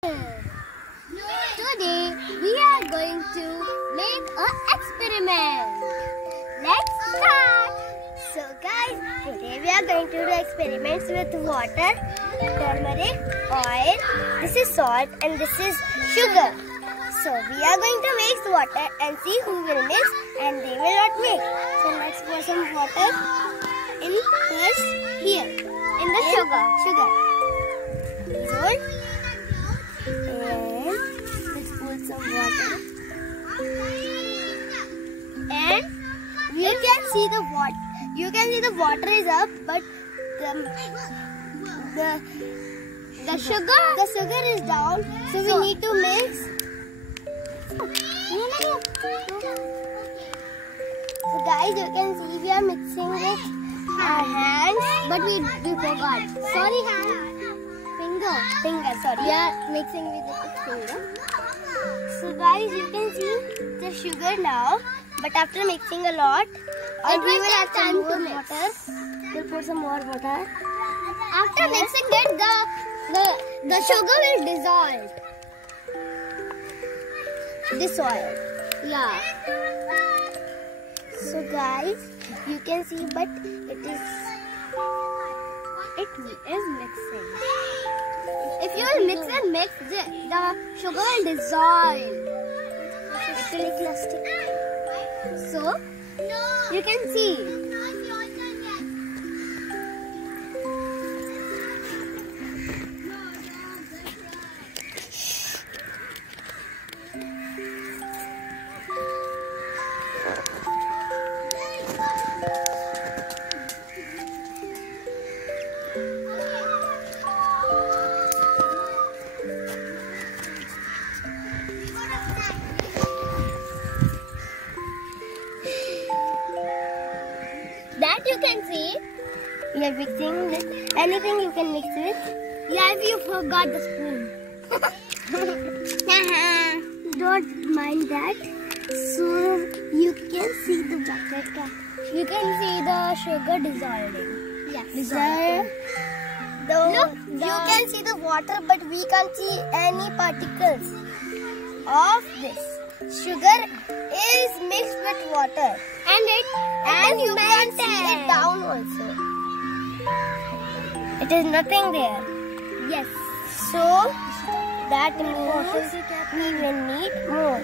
Today we are going to make an experiment. Let's start. So guys, today we are going to do experiments with water, turmeric, oil, this is salt and this is sugar. So we are going to mix water and see who will mix and they will not mix. So let's pour some water in first here in the sugar. Hold. And let's put some water. And you can see the water. You can see the water is up, but the sugar is down. So we need to mix. So guys, you can see we are mixing with our hands, but we forgot. Sorry, hand. Finger, sorry. We are mixing with the finger. So guys, you can see the sugar now, but after mixing a lot, we will add some more water. We'll put some more water. After mixing it, the sugar will dissolve. Dissolve. Yeah. So guys, you can see, but it is mixing. If you will mix and mix, the sugar will dissolve. It will be plastic. So, you can see. That you can see. We are mixing with anything you can mix with. Yeah, if you forgot the spoon. Don't mind that. So you can see the butter. You can see the sugar dissolving. Yes. Look, you can see the water, but we can't see any particles of this. Sugar is mixed with water. And you can see it down also. It is nothing there. Yes. So that means we will need more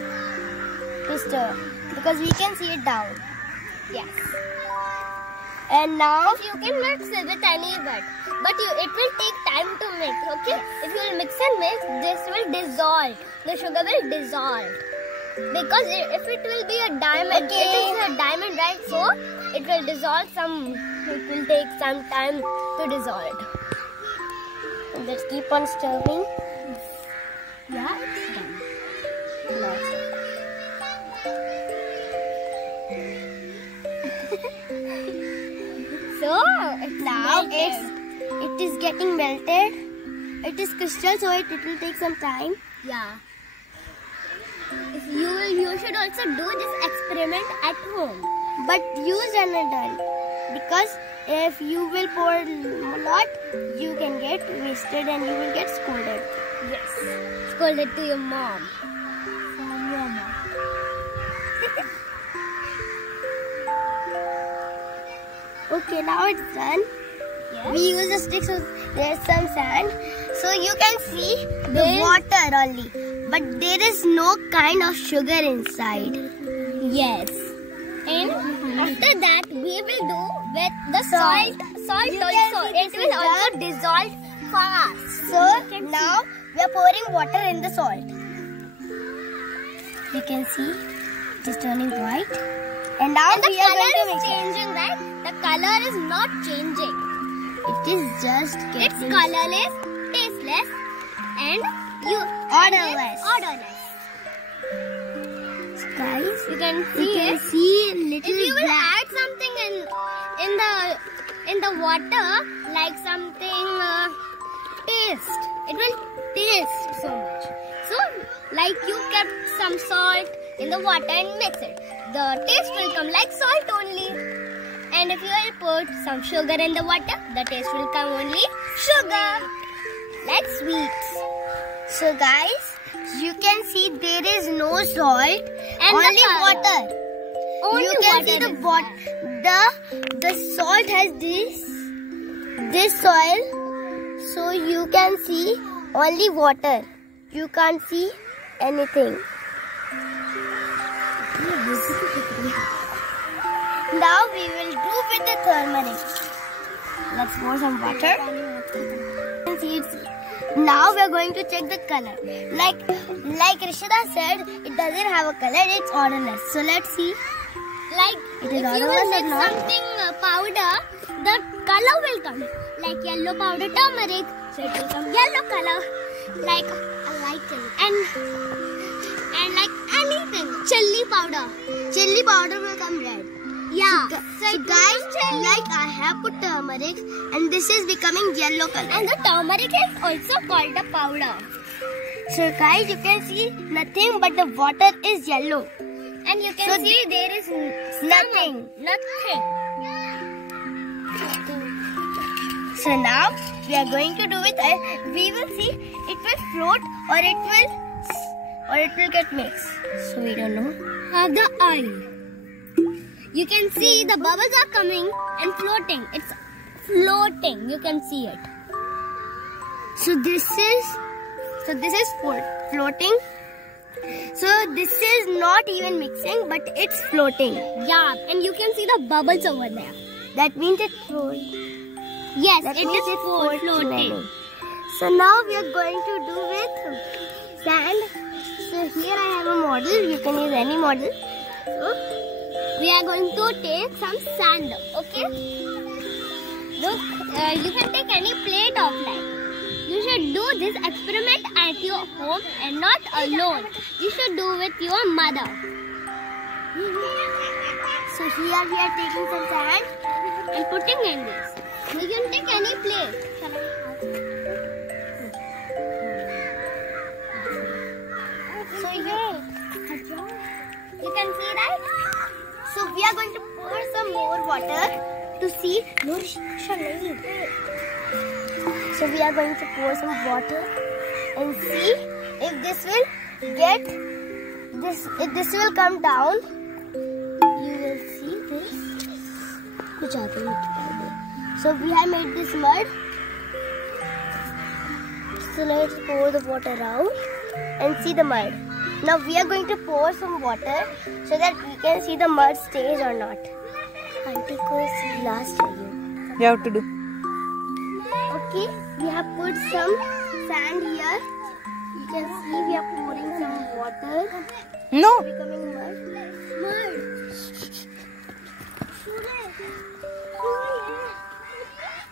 to stir because we can see it down. Yes. And now if you can mix it with any bit, but it will take time to mix. Okay. If you will mix and mix, this will dissolve. The sugar will dissolve. Because if it will be a diamond, it is a diamond, right? So it will dissolve it will take some time to dissolve. Let's keep on stirring. Yeah, it's done. So now it is getting melted. It is crystal, so it will take some time. Yeah. You should also do this experiment at home. But use another, because if you will pour a lot, you can get wasted and you will get scolded. Yes. Scolded to your mom. From your mom. Okay, now it's done. Yes. We use a stick, so there's some sand. So you can see the water only. But there is no kind of sugar inside. Yes. And after that, we will do with the salt. Salt also. It will also dissolve fast. So now we are pouring water in the salt. You can see it is turning white. And now we are going to mix it. Changing, right? The color is not changing. It is just getting. Its colorless, tasteless, and odorless. Guys, you can see little. If you will add something in the water, like something taste, it will taste so much. So, like you kept some salt in the water and mix it, the taste will come like salt only. And if you will put some sugar in the water, the taste will come only sugar. Like sweets. So guys, you can see there is no salt and only water. Only you can water see the salt has this soil, so you can see only water. You can't see anything. Now we will do with the turmeric. Let's pour some water. Now we are going to check the color. Like Rishita said, it doesn't have a color, it's odorless. So let's see. Like it is if you will mix something powder, the color will come. Like yellow powder turmeric, so it will come yellow color. Like I like it. And like anything, chili powder. Chili powder will come red. Yeah. So guys, like I have put turmeric and this is becoming yellow color. And the turmeric is also called a powder. So guys, you can see nothing but the water is yellow. And you can see there is nothing. So now we are going to do it. We will see it will float or it will get mixed. So we don't know. Have the oil. You can see the bubbles are coming and floating. It's floating. You can see it. So this is floating. So this is not even mixing, but it's floating. Yeah, and you can see the bubbles over there. That means it's floating. Yes, it is floating. So now we are going to do with sand. So here I have a model. You can use any model. So we are going to take some sand, okay? Look, you can take any plate of life. You should do this experiment at your home and not alone. You should do with your mother. So here we are taking some sand and putting in this. You can take any plate. So you can see that. So we are going to pour some more water to see. So we are going to pour some water and see if this will get this. If this will come down, you will see this. So we have made this mud. So let's pour the water out and see the mud. Now we are going to pour some water so that we can see the mud stays or not. Auntie ko glass chahiye. You have to do. Okay, we have put some sand here. You can see we are pouring some water. No. Becoming mud.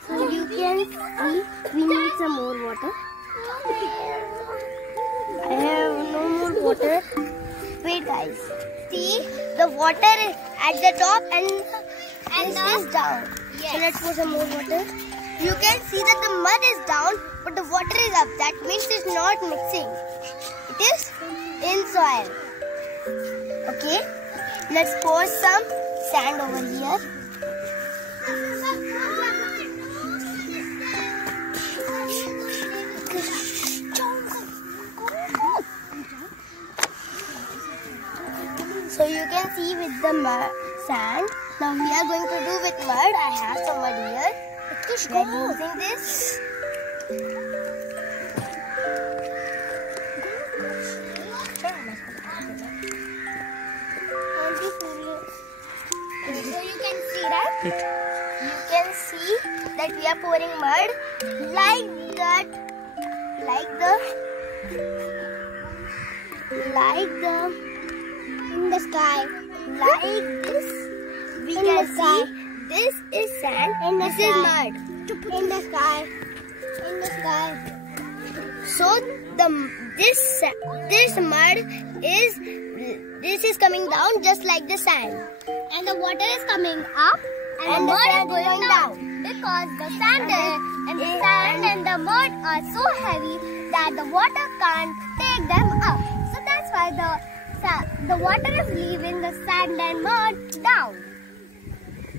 So you can see we need some more water. I have no more water. Wait guys. See, the water is at the top and this is down. Yes. So let's pour some more water. You can see that the mud is down but the water is up. That means it's not mixing. It is in soil. Okay. Let's pour some sand over here. So you can see with the sand. Now we are going to do with mud. I have some mud here. We are using this. So you can see that. You can see that we are pouring mud like that, in the sky, like this. We can see this is sand and this is mud. In the sky, So this mud is coming down just like the sand, and the water is coming up, and the mud is going down because the sand and the mud are so heavy that the water can't take them up. So that's why the water is leaving the sand and mud down,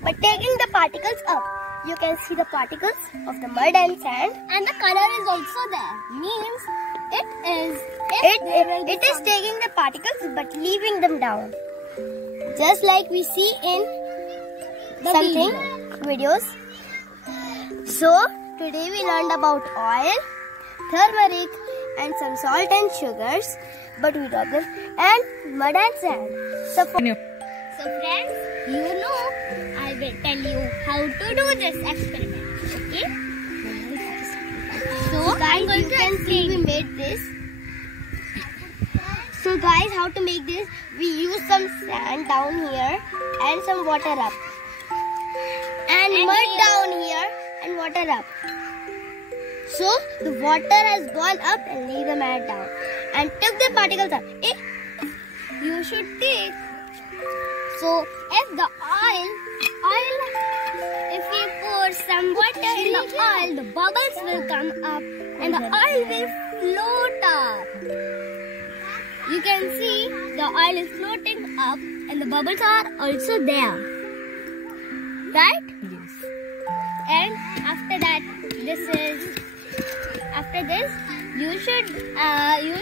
but taking the particles up. You can see the particles of the mud and sand, and the color is also there. Means It is taking the particles but leaving them down. Just like we see in videos. So today we learned about oil, turmeric and some salt and sugars, but we dropped them, and mud and sand. So friends, I will tell you how to do this experiment. Okay? So guys, you can see we made this. So guys, how to make this? We use some sand down here and some water up, and mud down here and water up. So the water has gone up and leave the mud down and took the particles up. You should take. So if the oil, if we pour some water in the oil, the bubbles will come up and the oil will float up. You can see the oil is floating up and the bubbles are also there. Right? Yes. And after that, you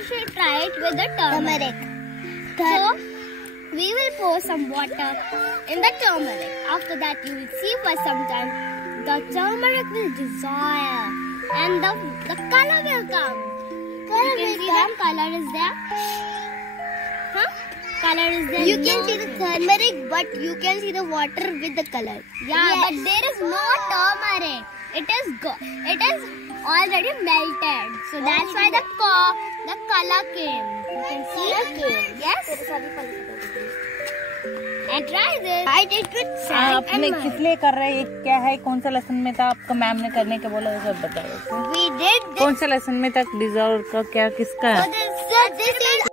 should try it with the turmeric. So we will pour some water in the turmeric. After that, you will see for some time the turmeric will dissolve and the color will come. Color is there. Huh? Color is there. You can see the turmeric, but you can see the water with the color. Yeah, but there is no turmeric. It is already melted. So that's why the color came. You can see it. Yes. And try this. I did with sand. आपने किस लिए कर रहे हैं? क्या है? कौन सा लेसन में था? आपका मैम ने करने के बोला, सब बताओ। We did this. कौन सा लेसन में था? डिजॉल्व का क्या किसका है? This is